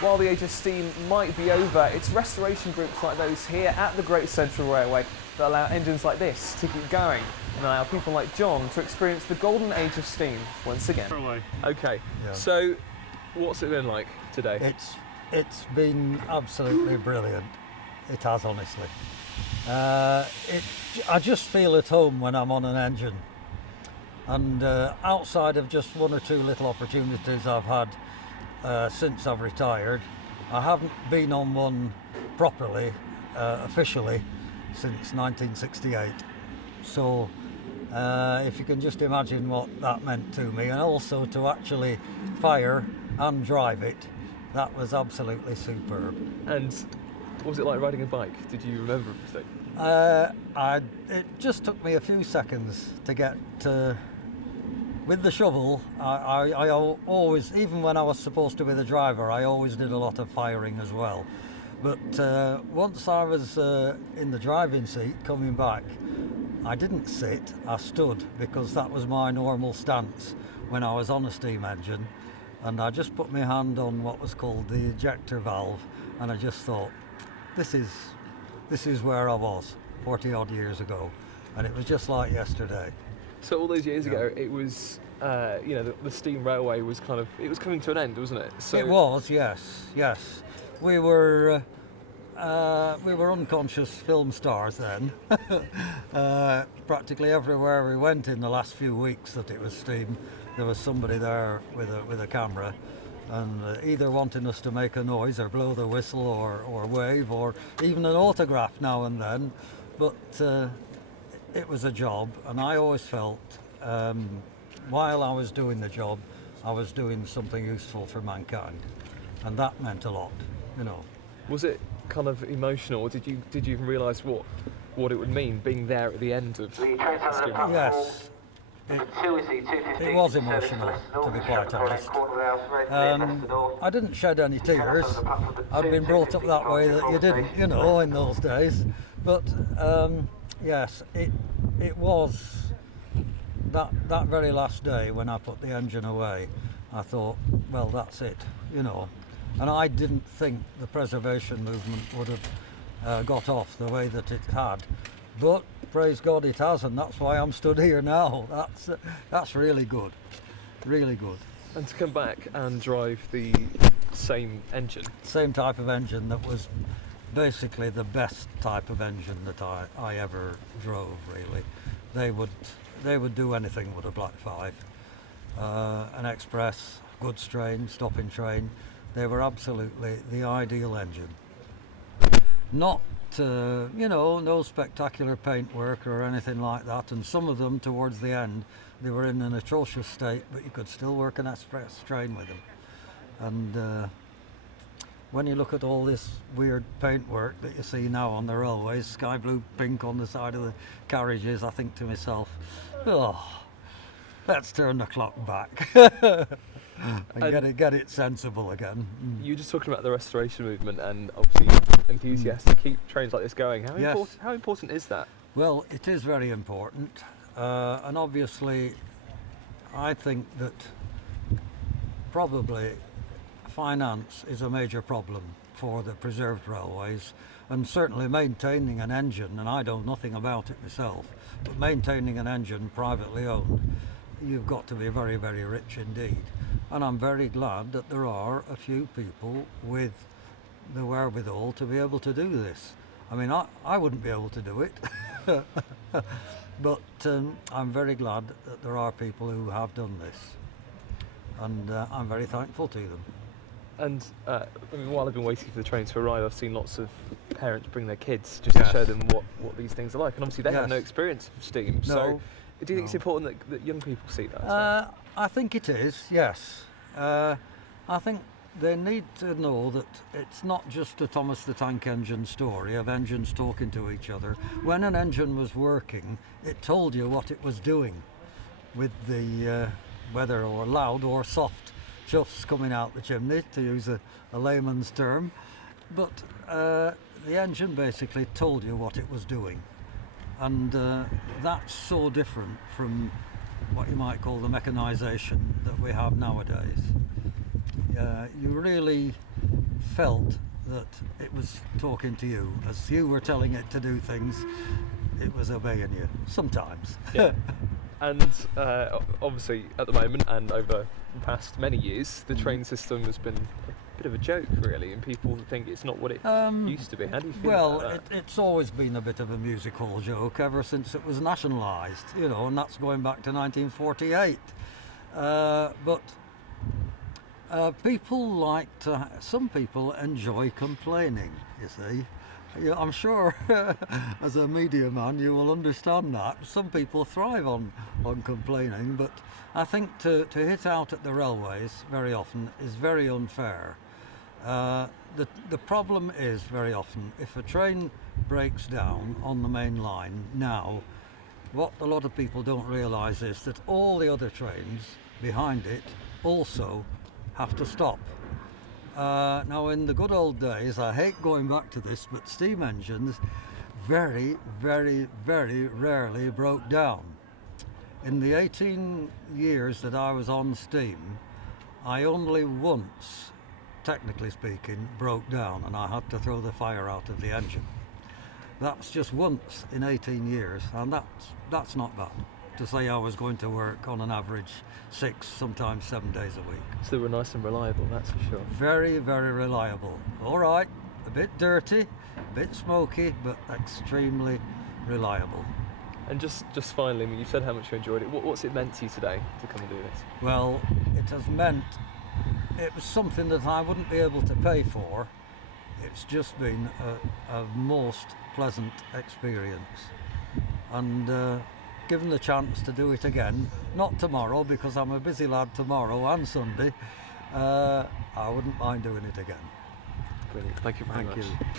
while the age of steam might be over, it's restoration groups like those here at the Great Central Railway that allow engines like this to keep going and allow people like John to experience the golden age of steam once again. Okay, Yeah. so what's it been like today? It's been absolutely brilliant. It has, honestly. I just feel at home when I'm on an engine. And outside of just one or two little opportunities I've had since I've retired, I haven't been on one properly, officially, since 1968. So if you can just imagine what that meant to me, and also to actually fire and drive it, that was absolutely superb. And what was it like riding a bike? Did you remember everything? It just took me a few seconds to get with the shovel. I always, even when I was supposed to be the driver, I always did a lot of firing as well. But once I was in the driving seat coming back, I didn't sit, I stood, because that was my normal stance when I was on a steam engine. And I just put my hand on what was called the ejector valve, and I just thought, this is where I was 40 odd years ago, and it was just like yesterday. So all those years ago, it was, the steam railway was it was coming to an end, wasn't it? So it was, yes. We were unconscious film stars then. Practically everywhere we went in the last few weeks that it was steam, there was somebody there with a camera, and either wanting us to make a noise or blow the whistle or wave or even an autograph now and then. But it was a job, and I always felt while I was doing the job, I was doing something useful for mankind, and that meant a lot, Was it kind of emotional, or did you even realise what it would mean being there at the end of the steam railway? Yes. It was emotional, to be quite honest. I didn't shed any tears. I'd been brought up that way that you didn't, in those days. But yes, it was that very last day when I put the engine away. I thought, well, that's it, And I didn't think the preservation movement would have got off the way that it had. But praise God it has, and that's why I'm stood here now. That's really good, really good. And to come back and drive the same engine? Same type of engine that was basically the best type of engine that I ever drove, really. They would do anything with a Black 5. An express, goods train, stopping train. They were absolutely the ideal engine. Not no spectacular paintwork or anything like that, and some of them towards the end they were in an atrocious state, but you could still work an express train with them. And when you look at all this weird paintwork that you see now on the railways, sky blue pink on the side of the carriages, I think to myself, let's turn the clock back and get it sensible again. You were just talking about the restoration movement, and obviously enthusiasts to keep trains like this going. How important is that? Well, it is very important, and obviously I think that probably finance is a major problem for the preserved railways, and certainly maintaining an engine, and I know nothing about it myself, but maintaining an engine privately owned, you've got to be very, very rich indeed. And I'm very glad that there are a few people with the wherewithal to be able to do this. I mean, I wouldn't be able to do it, but I'm very glad that there are people who have done this, and I'm very thankful to them. And while I've been waiting for the train to arrive, I've seen lots of parents bring their kids just to show them what these things are like, and obviously they have no experience of steam. No. So do you think it's important that young people see that as well? I think it is, yes. I think they need to know that it's not just a Thomas the Tank Engine story of engines talking to each other. When an engine was working, it told you what it was doing with the whether or loud or soft chuffs coming out the chimney, to use a layman's term. But the engine basically told you what it was doing. And that's so different from what you might call the mechanisation that we have nowadays. You really felt that it was talking to you. As you were telling it to do things, it was obeying you, sometimes. Yeah. And obviously at the moment and over the past many years, the train system has been a bit of a joke really, and people think it's not what it used to be. How do you feel Well, about that? it's always been a bit of a music hall joke ever since it was nationalised, you know, and that's going back to 1948. But people like to, some people enjoy complaining, you see. Yeah, I'm sure as a media man you will understand that. Some people thrive on complaining, but I think to hit out at the railways very often is very unfair. The problem is very often if a train breaks down on the main line now, what a lot of people don't realise is that all the other trains behind it also have to stop. Now in the good old days, I hate going back to this, but steam engines very, very, very rarely broke down. In the 18 years that I was on steam, I only once, technically speaking, broke down and I had to throw the fire out of the engine. That's just once in 18 years, and that's not bad. To say I was going to work on an average 6, sometimes 7 days a week. So they were nice and reliable, that's for sure. Very, very reliable. All right, a bit dirty, a bit smoky, but extremely reliable. And just finally, I mean, you said how much you enjoyed it. What's it meant to you today to come and do this? Well, it has meant it was something that I wouldn't be able to pay for. It's just been a most pleasant experience. And given the chance to do it again, not tomorrow because I'm a busy lad tomorrow and Sunday, I wouldn't mind doing it again. Brilliant. Thank you very much. Thank you.